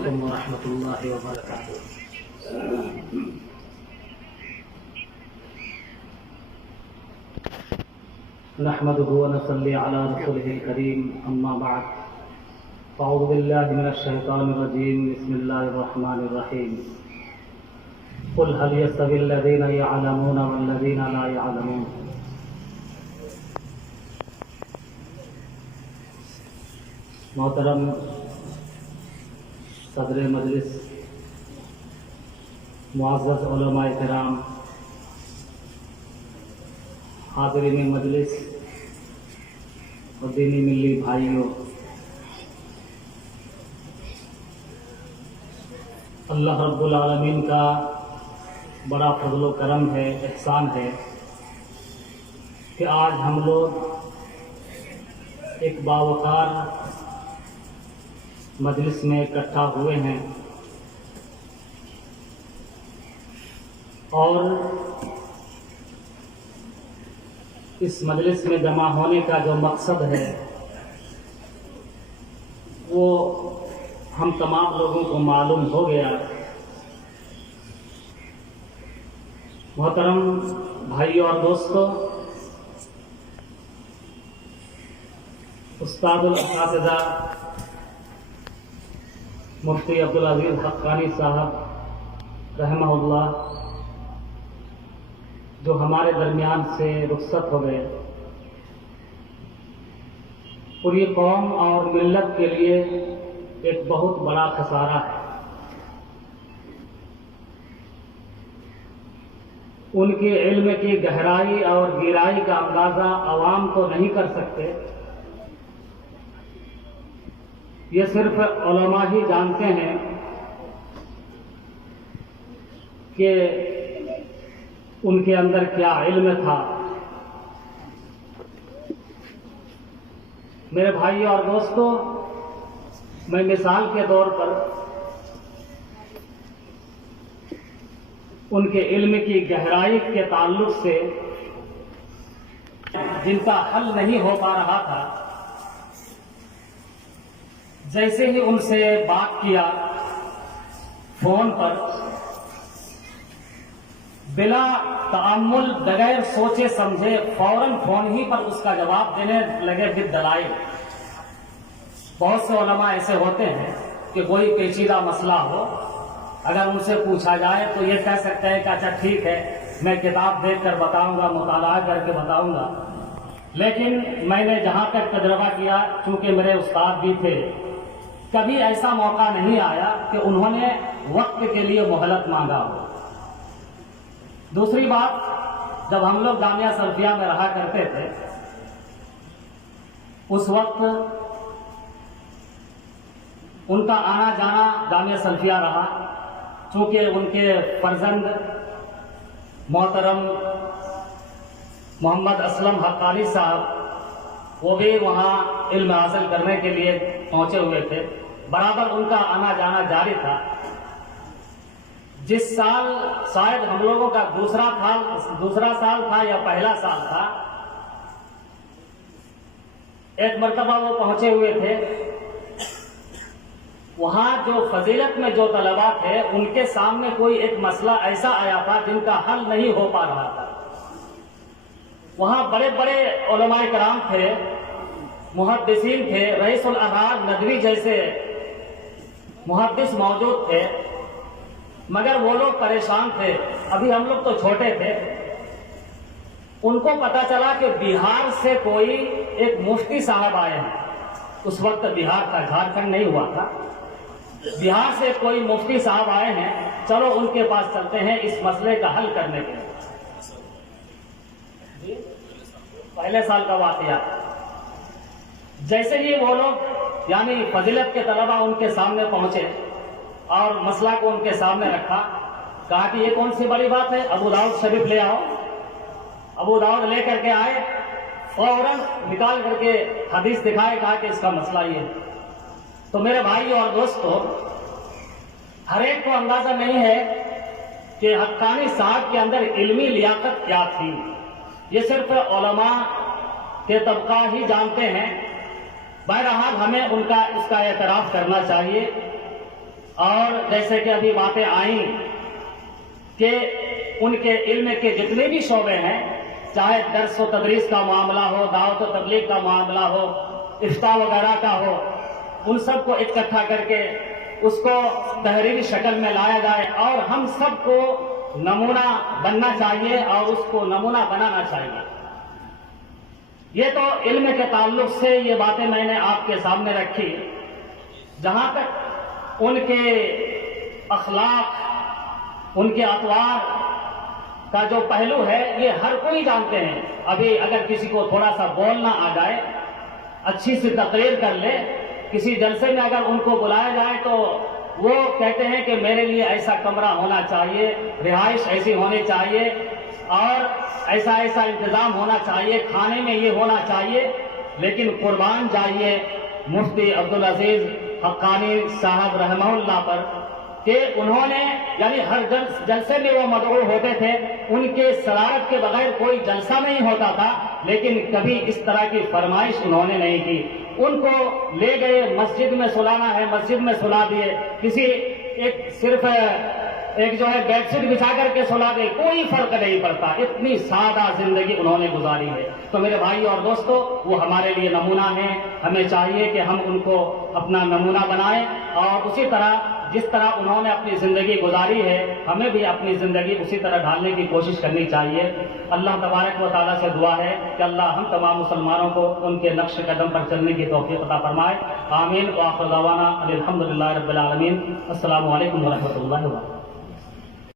علیکم ورحمۃ اللہ وبرکاتہ۔ نحمده ونصلي على رسوله الكريم، اما بعد، فاعوذ بالله من الشیطان الرجیم، بسم اللہ الرحمن الرحیم۔ قل هل يستوي الذين يعلمون والذين لا يعلمون۔ محترم صدر مجلس، معزز علماء کرام، حاضرین مجلس اور دینی ملی بھائیوں، اللہ رب العالمین کا بڑا فضل و کرم ہے، احسان ہے کہ آج ہم لوگ ایک باوقار مجلس میں اکٹھا ہوئے ہیں، اور اس مجلس میں جمع ہونے کا جو مقصد ہے وہ ہم تمام لوگوں کو معلوم ہو گیا۔ محترم بھائیوں اور دوستوں، استاد الاساتذہ مفتی عبدالعزیز حقانی صاحب رحمہ اللہ جو ہمارے درمیان سے رخصت ہو گئے، پوری قوم اور ملت کے لیے ایک بہت بڑا خسارہ ہے۔ ان کے علم کی گہرائی اور گہرائی کا اندازہ عوام کو نہیں کر سکتے، یہ صرف علماء ہی جانتے ہیں کہ ان کے اندر کیا علم تھا۔ میرے بھائی اور دوستوں، میں مثال کے طور پر ان کے علم کی گہرائی کے تعلق سے جن کا حل نہیں ہو پا رہا تھا، جیسے ہی ان سے بات کیا فون پر، بلا تأمل، بغیر سوچے سمجھے فوراً فون ہی پر اس کا جواب دینے لگے بالدلائل۔ بہت سے علماء ایسے ہوتے ہیں کہ کوئی پیچیدہ مسئلہ ہو، اگر ان سے پوچھا جائے تو یہ کہہ سکتے ہیں کہ اچھا ٹھیک ہے، میں کتاب دیکھ کر بتاؤں گا، مطالعہ کر کے بتاؤں گا۔ لیکن میں نے جہاں تک تجربہ کیا، چونکہ میرے استاد بھی تھے، کبھی ایسا موقع نہیں آیا کہ انہوں نے وقت کے لیے مہلت مانگا ہو۔ دوسری بات، جب ہم لوگ جامعہ سلفیہ میں رہا کرتے تھے، اس وقت ان کا آنا جانا جامعہ سلفیہ رہا، چونکہ ان کے فرزند محترم محمد اسلم حقانی صاحب وہ بھی وہاں علم حاصل کرنے کے لیے پہنچے ہوئے تھے، برابر ان کا آنا جانا جاری تھا۔ جس سال شاید ہم لوگوں کا دوسرا سال تھا یا پہلا سال تھا، ایک مرتبہ وہ پہنچے ہوئے تھے، وہاں جو فضیلت میں جو طلباء تھے ان کے سامنے کوئی ایک مسئلہ ایسا آیا تھا جن کا حل نہیں ہو پا رہا تھا۔ وہاں بڑے بڑے علماء کرام تھے، محدثین تھے، رئیس الاحرار ندوی جیسے محدث موجود تھے، مگر وہ لوگ پریشان تھے، ابھی ہم لوگ تو چھوٹے تھے۔ ان کو پتا چلا کہ بہار سے کوئی ایک مفتی صاحب آئے ہیں، اس وقت بہار تھا، جھارکھنڈ نہیں ہوا تھا، بہار سے کوئی مفتی صاحب آئے ہیں، چلو ان کے پاس چلتے ہیں اس مسئلے کا حل کرنے کے لیے۔ پہلے سال کا واقعہ، جیسے ہی وہ لوگ یعنی فضیلت کے طلبہ ان کے سامنے پہنچے اور مسئلہ کو ان کے سامنے رکھا، کہا کہ یہ کون سی بڑی بات ہے، ابو داؤد شریف لے آؤ۔ ابو داؤد لے کر کے آئے، فوراً نکال کر کے حدیث دکھائے، کہا کہ اس کا مسئلہ یہ ہے۔ تو میرے بھائی اور دوستو، ہر ایک کو اندازہ نہیں ہے کہ حقانی صاحب کے اندر علمی لیاقت کیا تھی، یہ صرف علماء کے طبقہ ہی جانتے ہیں۔ بہرحال ہمیں اس کا اعتراف کرنا چاہیے اور جیسے کہ ابھی باتیں آئیں کہ ان کے علم کے جتنے بھی شعبے ہیں، چاہے درس و تدریس کا معاملہ ہو، دعوت و تبلیغ کا معاملہ ہو، افتاء وغیرہ کا ہو، ان سب کو اکٹھا کر کے اس کو تحریری شکل میں لایا جائے اور ہم سب کو نمونہ بننا چاہیے اور اس کو نمونہ بنانا چاہیے۔ یہ تو علم کے تعلق سے یہ باتیں میں نے آپ کے سامنے رکھی۔ جہاں تک ان کے اخلاق، ان کے اطوار کا جو پہلو ہے، یہ ہر کوئی جانتے ہیں۔ ابھی اگر کسی کو تھوڑا سا بولنا آ جائے، اچھی سی تقریر کر لے، کسی جلسے میں اگر ان کو بلایا جائے تو وہ کہتے ہیں کہ میرے لیے ایسا کمرہ ہونا چاہیے، رہائش ایسی ہونی چاہیے اور ایسا ایسا انتظام ہونا چاہیے، کھانے میں یہ ہونا چاہیے۔ لیکن قربان جائیے مفتی عبدالعزیز حقانی صاحب رحمہ اللہ پر کہ انہوں نے یعنی ہر جلسے میں وہ مدعو ہوتے تھے، ان کے صدارت کے بغیر کوئی جلسہ نہیں ہوتا تھا، لیکن کبھی اس طرح کی فرمائش انہوں نے نہیں کی۔ ان کو لے گئے، مسجد میں سلانا ہے مسجد میں سلا دیے، کسی صرف ایک جو ہے بیڈ شیٹ بچھا کر کے سلا دے، کوئی فرق نہیں پڑتا۔ اتنی سادہ زندگی انہوں نے گزاری ہے۔ تو میرے بھائی اور دوستو، وہ ہمارے لیے نمونہ ہیں، ہمیں چاہیے کہ ہم ان کو اپنا نمونہ بنائیں اور اسی طرح جس طرح انہوں نے اپنی زندگی گزاری ہے، ہمیں بھی اپنی زندگی اسی طرح ڈھالنے کی کوشش کرنی چاہیے۔ اللہ تبارک و تعالیٰ سے دعا ہے کہ اللہ ہم تمام مسلمانوں کو ان کے نقش قدم پر چلنے کی توفیق عطا فرمائے۔ آمین۔ وآخر دعوانا الحمدللہ رب العالمین۔ السلام علیکم ورحمۃ اللہ وبرکاتہ۔